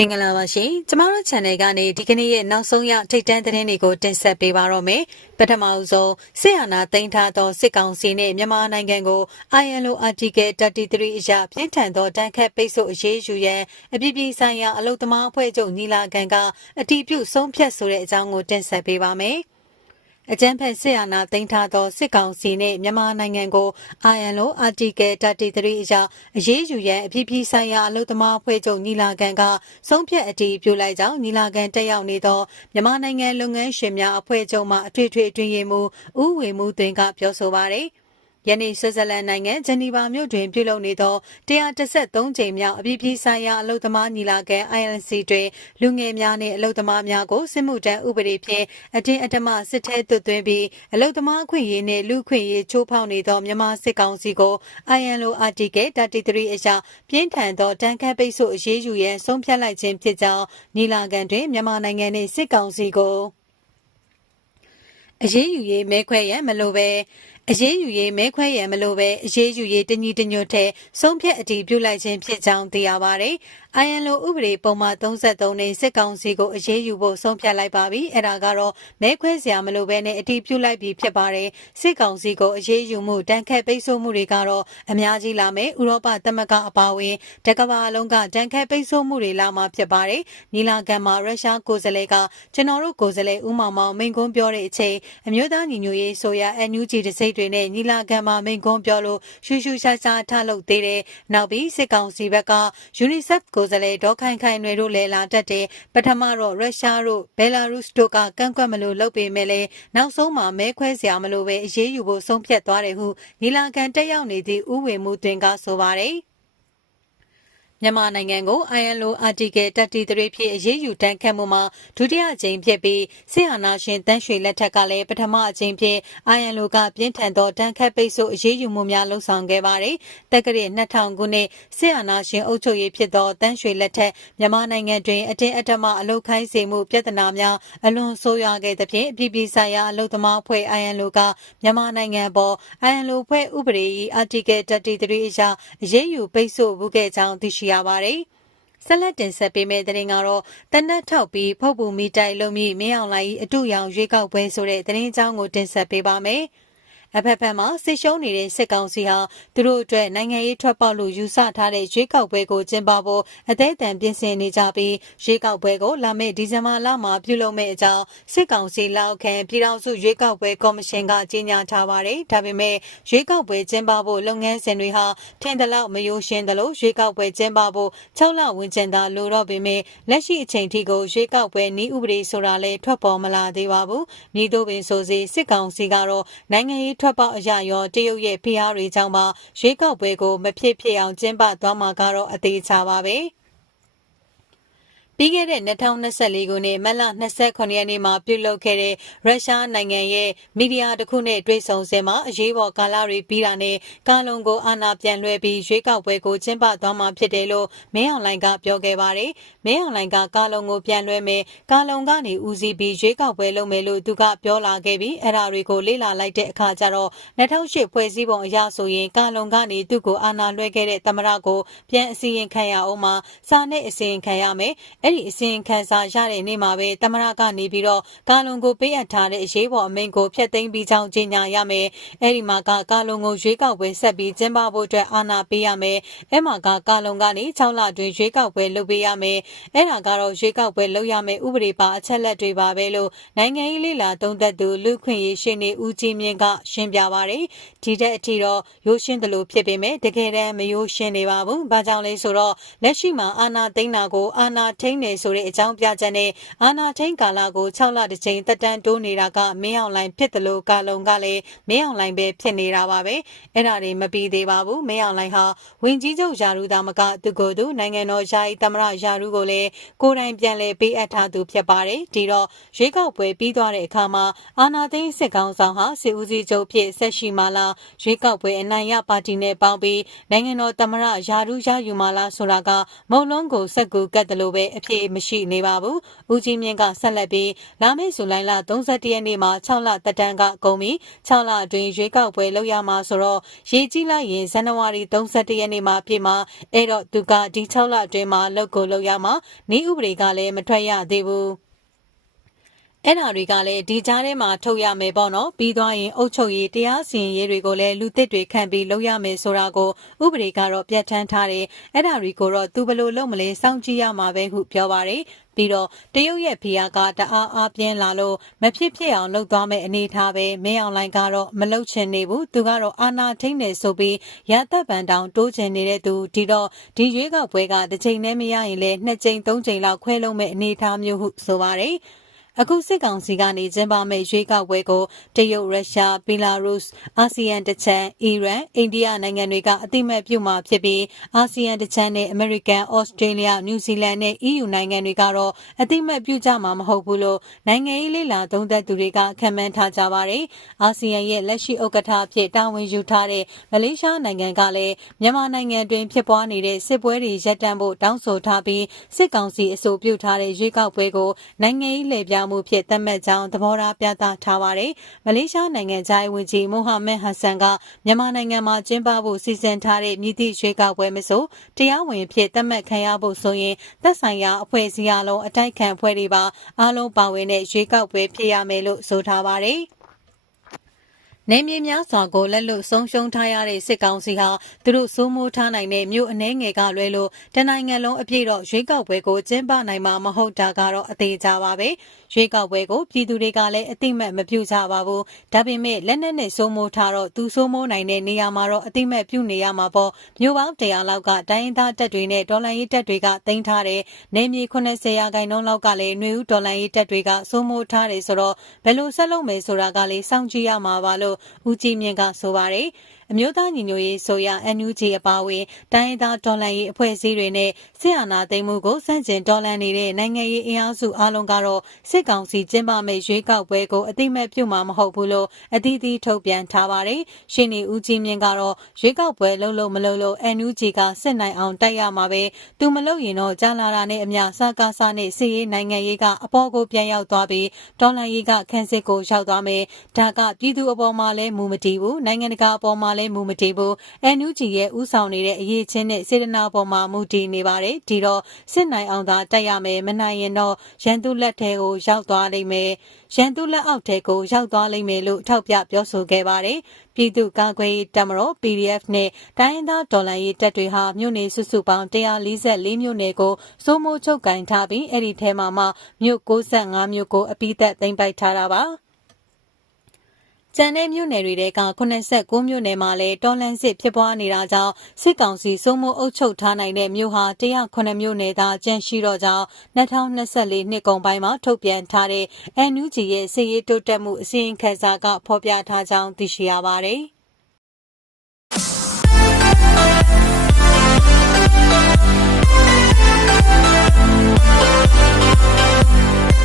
မင်္ဂလာပါရှင်ကျမတို့ channel ကနေဒီကနေ့ရဲ့နောက်ဆုံးရထိတ်တန့်သတင်းတွေကိုတင်ဆက်ပေးပါတော့မယ်ပထမအဆုံးစစ်အာဏာသိမ်းထားသောစစ်ကောင်စီနဲ့မြန်မာနိုင်ငံကို ILO Article 33အရပြင်းထန်သောတန်ခတ်ပိတ်ဆို့အရေးယူရန်အပြည်ပြည်ဆိုင်ရာအလုံသမားအဖွဲ့ချုပ်ညီလာခံကအတည်ပြုဆုံးဖြတ်ဆိုတဲ့အကြောင်းကိုတင်ဆက်ပေးပါမယ် အကြမ်းဖက်စစ်အာဏာသိမ်းထားသောစစ်ကောင်စီနှင့်မြန်မာနိုင်ငံကို ILO Article 33အရအရေးယူရန်အပြည်ပြည်ဆိုင်ရာအလုပ်သမားအဖွဲ့ချုပ်ညီလာခံကဆုံးဖြတ်အတည်ပြုလိုက်ကြောင်းညီလာခံတက်ရောက်နေသောမြန်မာနိုင်ငံလုပ်ငန်းရှင်များအဖွဲ့ချုပ်မှအထွေထွေအတွင်းရေးမှူးဦးဝေမှုသွင်းကပြောဆိုပါရယ် ယနေ့ဆွစ်ဇာလန်နိုင်ငံဂျနီဗာမြို့တွင်ပြုလုပ်နေသော133ကြိမ်မြောက်အပြည်ပြည်ဆိုင်ရာအလုပ်သမားညီလာခံ ILC တွင်လူငယ်များနှင့်အလုပ်သမားများကိုစစ်မှုထမ်းဥပဒေဖြင့်အတင်းအဓမ္မစစ်ထဲသွတ်သွင်းပြီးအလုပ်သမားအခွင့်အရေးနှင့်လူ့အခွင့်အရေးချိုးဖောက်နေသောမြန်မာစစ်ကောင်စီကို ILO Article 33အရပြင်းထန်သောတန်ခတ်ပိတ်ဆို့အရေးယူရန်ဆုံးဖြတ်လိုက်ခြင်းဖြစ်ကြောင်းညီလာခံတွင်မြန်မာနိုင်ငံနှင့်စစ်ကောင်စီကိုအရေးယူရေးမဲခွဲရန်မလိုပဲ အရေးယူရေးမဲခွဲရန်မလိုပဲအရေးယူရေးတညီတညွတ်ထဲဆုံးဖြတ်အတည်ပြုလိုက်ခြင်းဖြစ်ကြောင်းသိရပါတယ်။ ILO ဥပဒေပုံမှန်33နဲ့စစ်ကောင်စီကိုအရေးယူဖို့ဆုံးဖြတ်လိုက်ပါပြီ။အဲ့ဒါကတော့မဲခွဲစရာမလိုပဲနဲ့အတည်ပြုလိုက်ပြီဖြစ်ပါတယ်။စစ်ကောင်စီကိုအရေးယူမှုတန်ခတ်ပိတ်ဆို့မှုတွေကတော့အများကြီးလာမယ်။ဥရောပသမဂ္ဂအပါအဝင်တကမ္ဘာလုံးကတန်ခတ်ပိတ်ဆို့မှုတွေလာမှာဖြစ်ပါတယ်။နီလာကန်မှာရုရှားကိုယ်စားလှယ်ကကျွန်တော်တို့ကိုယ်စားလှယ်ဦးမောင်မောင်မိန်ကွန်းပြောတဲ့အချိန်အမျိုးသားညီညွတ်ရေးဆိုရ NUG တစိတ်တွေနဲ့ညီလာခံမှာမိန်ကွန်းပြောလို့ရှူရှူရှာရှာထလုပ်သေးတယ်။နောက်ပြီးစစ်ကောင်စီဘက်က UNICEF ကိုယ်စားလှယ်ဒေါခိုင်ခိုင်တွေတို့လည်းလာတက်တယ်ပထမတော့ရုရှားတို့ဘယ်လာရုစ်တို့ကကန့်ကွက်မလို့လုပ်ပေမဲ့လည်းနောက်ဆုံးမှာမဲခွဲစရာမလိုပဲအရေးယူဖို့ဆုံးဖြတ်သွားတယ်ဟုနီလာခံတက်ရောက်နေသည့်ဥဝေမှုတွင်ကဆိုပါတယ် မြန်မာနိုင်ငံကို ILO Article 33ဖြင့်အရေးယူတန်းခတ်မှုမှာဒုတိယအကြိမ်ဖြစ်ပြီးစစ်အာဏာရှင်တန်းရွှေလက်ထက်ကလည်းပထမအကြိမ်ဖြင့် ILO ကပြင်းထန်သောတန်းခတ်ပိတ်ဆို့အရေးယူမှုများလှုံ့ဆော်ခဲ့ပါတယ်။တက္ကရာ2000ခုနှစ်စစ်အာဏာရှင်အုပ်ချုပ်ရေးဖြစ်သောတန်းရွှေလက်ထက်မြန်မာနိုင်ငံတွင်အတင်းအဓမ္မအလုတ်ခိုင်းစေမှုပြဿနာများအလွန်ဆိုးရွားခဲ့သဖြင့်အပြည်ပြည်ဆိုင်ရာအလုတ်သမားအဖွဲ့ ILO ကမြန်မာနိုင်ငံပေါ် ILO ဖွဲ့ဥပဒေ၏ Article 33အရအရေးယူပိတ်ဆို့မှုခဲ့ကြောင်းသိရှိရပါတယ်။ဆက်လက်တင်ဆက်ပေးမယ့်တဲ့ရင်ကတော့တနတ်ထောက်ပြီးဖုတ်ပူမီတိုက်လုံးမိမင်းအောင်လိုင်းအတူရောင်ရွေးကောက်ပွဲဆိုတဲ့တဲ့ရင်အကြောင်းကိုတင်ဆက်ပေးပါမယ်။ အဖက်ဖက်မှာစစ်ရှုံးနေတဲ့စစ်ကောင်စီဟာသူတို့အတွက်နိုင်ငံရေးထွက်ပေါက်လို့ယူဆထားတဲ့ရွေးကောက်ပွဲကိုကျင်းပဖို့အသေးအံပြင်ဆင်နေကြပြီးရွေးကောက်ပွဲကိုလာမယ့်ဒီဇင်ဘာလမှာပြုလုပ်မယ့်အကြောင်းစစ်ကောင်စီလက်အောက်ခံပြည်ထောင်စုရွေးကောက်ပွဲကော်မရှင်ကကြေညာထားပါတယ်။ဒါပေမဲ့ရွေးကောက်ပွဲကျင်းပဖို့လုပ်ငန်းစဉ်တွေဟာထင်သလောက်မယိုရှင်းသလိုရွေးကောက်ပွဲကျင်းပဖို့6လဝင်ကျင်သာလိုတော့ပေမဲ့လက်ရှိအချိန်ထိကိုရွေးကောက်ပွဲနည်းဥပဒေဆိုတာလည်းထွက်ပေါ်မလာသေးပါဘူး။မြေတို့ပင်ဆိုစီစစ်ကောင်စီကတော့နိုင်ငံရေးထွက်ပေါက်အရာရောတရုတ်ရဲ့ဖိအားတွေကြောင့်ပါရွေးကောက်ပွဲကိုမဖြစ်ဖြစ်အောင်ကျင်းပသွားမှာကတော့အသေးချပါပဲ။ ပြီးခဲ့တဲ့2024ခုနှစ်မတ်လ29ရက်နေ့မှာပြုလုပ်ခဲ့တဲ့ရုရှားနိုင်ငံရဲ့မီဒီယာတစ်ခုနဲ့တွေ့ဆုံစင်မှာအရေးပေါ်ကာလတွေပြီးတာနဲ့ကာလုံကိုအာဏာပြန်လွှဲပြီးရွေးကောက်ပွဲကိုကျင်းပသွားမှာဖြစ်တယ်လို့မင်းအောင်လှိုင်ကပြောခဲ့ပါတယ်။မင်းအောင်လှိုင်ကကာလုံကိုပြန်လွှဲမယ်ကာလုံကနေဦးစီးပြီးရွေးကောက်ပွဲလုပ်မယ်လို့သူကပြောလာခဲ့ပြီးအဲ့ဒါတွေကိုလေ့လာလိုက်တဲ့အခါကျတော့2008ဖွဲ့စည်းပုံအရဆိုရင်ကာလုံကနေသူ့ကိုအာဏာလွှဲခဲ့တဲ့သမရကိုပြန်အစီရင်ခံရအောင်မှာစာနဲ့အစီရင်ခံရမယ်။အဲ့ဒီအစီရင်ခံစာရတဲ့နေ့မှာပဲတမရကနေပြီးတော့ကာလုံကိုပေးအပ်ထားတဲ့အရေးပေါ်အမိန့်ကိုဖျက်သိမ်းပြီးကြောင်းကြေညာရမယ်။အဲ့ဒီမှာကကာလုံကိုရွေးကောက်ပွဲဆက်ပြီးကျင်းပဖို့အတွက်အာဏာပေးရမယ်။အဲ့မှာကကာလုံကနေ6လတွင်ရွေးကောက်ပွဲလုပ်ပေးရမယ်။အဲ့ဒါကတော့ရွေးကောက်ပွဲလုပ်ရမယ်ဥပဒေပါအချက်လက်တွေပါပဲလို့နိုင်ငံရေးလေလာသုံးသပ်သူလူခွင့်ရေးရှင်နေဦးကြီးမြင့်ကရှင်းပြပါရယ်။ဒီတဲ့အထိတော့ရိုးရှင်းတယ်လို့ဖြစ်ပေမဲ့တကယ်တမ်းမရိုးရှင်းနေပါဘူး။ဘာကြောင့်လဲဆိုတော့လက်ရှိမှာအာဏာသိမ်းတာကိုအာဏာထိန်းနေဆိုတဲ့အကြောင်းပြချက်နဲ့အာနာထိန်ကာလာကို6လတစ်ချိန်တက်တန်းတိုးနေတာကမင်းအောင်လှိုင်ဖြစ်တယ်လို့ကာလုံကလည်းမင်းအောင်လှိုင်ပဲဖြစ်နေတာပါပဲအဲ့ဒါတွေမပြီးသေးပါဘူးမင်းအောင်လှိုင်ဟာဝင်ကြီးချုပ်ယာရုသားမကသူကိုယ်သူနိုင်ငံတော်ယာယီသမရယာရုကိုလည်းကိုယ်တိုင်ပြန်လည်ပေးအပ်ထားသူဖြစ်ပါတယ်ဒီတော့ရွေးကောက်ပွဲပြီးသွားတဲ့အခါမှာအာနာသိန်းစစ်ကောင်ဆောင်ဟာစစ်ဦးစီးချုပ်ဖြစ်ဆက်ရှိမာလာရွေးကောက်ပွဲအနိုင်ရပါတီနဲ့ပေါင်းပြီးနိုင်ငံတော်သမရယာရုရယူမာလာဆိုတာကမုံလုံးကိုစက်ကူကတ်တယ်လို့ပဲအအဖြစ်မရှိနေပါဘူး။ဦးကြီးမြင့်ကဆက်လက်ပြီးလာမယ့်ဇူလိုင်လ31ရက်နေ့မှာ6လတက်တန်းကကုန်ပြီး6လအတွင်းရွေးကောက်ပွဲလုပ်ရမှာဆိုတော့ရေးကြီးလိုက်ရင်ဇန်နဝါရီ31ရက်နေ့မှာပြည်မှာအဲ့တော့သူကဒီ6လအတွင်းမှာလုပ်ကိုလုပ်ရမှာနေဥပဒေကလည်းမထွက်ရသေးဘူး။ အဲ့ဓာတွေကလည်းဒီကြားထဲမှာထုတ်ရမယ်ပေါ့နော်ပြီးသွားရင်အုတ်ချုပ်ရေးတရားစီရင်ရေးတွေကိုလည်းလူသစ်တွေခံပြီးလုပ်ရမယ်ဆိုတာကိုဥပဒေကတော့ပြဋ္ဌာန်းထားတယ်အဲ့ဓာတွေကိုတော့သူဘယ်လိုလုပ်မလဲစောင့်ကြည့်ရမှာပဲဟုပြောပါတယ်ပြီးတော့တရုတ်ရဲ့ဖီယာကတအားအားပြင်းလာလို့မဖြစ်ဖြစ်အောင်လုပ်သွားမယ့်အနေထားပဲမင်းအောင်လိုင်းကတော့မလုပ်ချင်နေဘူးသူကတော့အာနာထိန်နေဆိုပြီးရသက်ပန်တောင်တိုးချင်နေတဲ့သူဒီတော့ဒီရွေးကောက်ပွဲကတစ်ချိန်နဲ့မရရင်လည်းနှစ်ချိန်သုံးချိန်လောက်ခွဲလုံးမဲ့အနေထားမျိုးဟုဆိုပါတယ် အခုစစ်ကောင်စီကနေကျင်းပမဲ့ရွေးကောက်ပွဲကိုတရုတ်ရုရှားဘီလာရုစ်အာဆီယံတချမ်းအီရန်အိန္ဒိယနိုင်ငံတွေကအတိမတ်ပြုမှာဖြစ်ပြီးအာဆီယံတချမ်းနဲ့အမေရိကန်ဩစတြေးလျနယူးဇီလန်နဲ့ EU နိုင်ငံတွေကတော့အတိမတ်ပြုကြမှာမဟုတ်ဘူးလို့နိုင်ငံရေးလေလာသုံးသပ်သူတွေကခန့်မှန်းထားကြပါတယ်အာဆီယံရဲ့လက်ရှိဥက္ကဋ္ဌအဖြစ်တာဝန်ယူထားတဲ့မလေးရှားနိုင်ငံကလည်းမြန်မာနိုင်ငံတွင်ဖြစ်ပွားနေတဲ့စစ်ပွဲတွေရပ်တန့်ဖို့တောင်းဆိုထားပြီးစစ်ကောင်စီအဆိုပြုထားတဲ့ရွေးကောက်ပွဲကိုနိုင်ငံရေးလှည့်ပြောင်းမှုဖြစ်သတ်မှတ်ကြောင်းသဘောထားပြသထားပါတယ်။မလေးရှားနိုင်ငံသားဝန်ကြီးမိုဟာမက်ဟန်ဆန်ကမြန်မာနိုင်ငံမှာကျင်းပဖို့စီစဉ်ထားတဲ့မြစ်သည့်ရွေးကောက်ပွဲမဆိုတရားဝင်ဖြစ်သတ်မှတ်ခံရဖို့ဆိုရင်သက်ဆိုင်ရာအဖွဲ့အစည်းအလုံးအတိုက်ခံအဖွဲ့တွေပါအားလုံးပါဝင်တဲ့ရွေးကောက်ပွဲဖြစ်ရမယ်လို့ဆိုထားပါတယ်။ နေမြေများစွာကိုလက်လွတ်ဆုံးရှုံးထားရတဲ့စစ်ကောင်စီဟာသူတို့စိုးမိုးထားနိုင်တဲ့မြို့အနှဲငယ်ကလွဲလို့တနိုင်ငံလုံးအပြည့်တော့ရွေးကောက်ပွဲကိုကျင်းပနိုင်မှာမဟုတ်တာကတော့အသေးကြပါပဲရွေးကောက်ပွဲကိုပြည်သူတွေကလည်းအတိမတ်မပြုကြပါဘူးဒါပေမဲ့လက်နက်နဲ့စိုးမိုးထားတော့သူစိုးမိုးနိုင်တဲ့နေရာမှာတော့အတိမတ်ပြုနေရမှာပေါ့မြို့ပေါင်း100လောက်ကတိုင်းရင်းသားတပ်တွေနဲ့ဒေါ်လာရေးတပ်တွေကတင်ထားတဲ့နေမြေ80ရာခိုင်နှုန်းလောက်ကလည်းຫນွေဦးဒေါ်လာရေးတပ်တွေကစိုးမိုးထားတယ်ဆိုတော့ဘယ်လိုဆက်လုပ်မယ်ဆိုတာကလည်းစောင့်ကြည့်ရမှာပါလို့ဦးကြည်မြင့်ကဆိုပါတယ် အမျိုးသားညီညွတ်ရေးဆိုရ NUG အပါအဝင်တိုင်းရင်းသားတော်လှန်ရေးအဖွဲ့အစည်းတွေနဲ့စစ်အာဏာသိမ်းမှုကိုစန့်ကျင်တော်လှန်နေတဲ့နိုင်ငံရေးအင်အားစုအလုံးကတော့စစ်ကောင်စီကျင်းပမဲ့ရွေးကောက်ပွဲကိုအတိမတ်ပြုမှာမဟုတ်ဘူးလို့အသီးသီးထုတ်ပြန်ထားပါတယ်။ရှင်းနေဦးကြီးမြင့်ကတော့ရွေးကောက်ပွဲလုံးလုံးမလုံးလို့ NUG ကစစ်နိုင်အောင်တိုက်ရမှာပဲသူမလုပ်ရင်တော့ကြာလာတာနဲ့အမျှစကားစားနဲ့စစ်ရေးနိုင်ငံရေးကအပေါ်ကိုပြန်ရောက်သွားပြီးတော်လှန်ရေးကခန်းစစ်ကိုရောက်သွားမယ်။ဒါကပြည်သူအပေါ်မှာလည်းမူမတည်ဘူးနိုင်ငံတကာအပေါ်မှာလည်းမူမတည်ဘူး NUG ရဲ့ဥဆောင်နေတဲ့အရေးချင်းနဲ့စေတနာပေါ်မှာမူတည်နေပါတယ်ဒီတော့စစ်နိုင်အောင်သာတက်ရမယ်မနိုင်ရင်တော့ရန်သူလက်ထဲကိုရောက်သွားလိမ့်မယ်ရန်သူလက်အောက်ထဲကိုရောက်သွားလိမ့်မယ်လို့ထောက်ပြပြောဆိုခဲ့ပါတယ်ပြည်သူ့ကာကွယ်ရေးတပ်မတော် PDF နဲ့တိုင်းရင်းသားဒေါ်လာရေးတပ်တွေဟာမြို့နယ်စုစုပေါင်း144မြို့နယ်ကိုစိုးမိုးချုပ်ကင်ထားပြီးအဲ့ဒီထဲမှာမှမြို့65မြို့ကိုအပိသက်သိမ်းပိုက်ထားတာပါ ကျန်တဲ့မြို့နယ်တွေက89မြို့နယ်မှာလည်းတော်လန်စစ်ဖြစ်ပွားနေတာကြောင့်စစ်ကောင်စီစိုးမိုးအုပ်ချုပ်ထားနိုင်တဲ့မြို့ဟာ109မြို့နယ်သာကျန်ရှိတော့ကြောင်း2024နှစ်ကုန်ပိုင်းမှာထုတ်ပြန်ထားတဲ့ NUG ရဲ့စစ်ရေးတိုးတက်မှုအစီရင်ခံစာကဖော်ပြထားကြောင်းသိရှိရပါတယ်။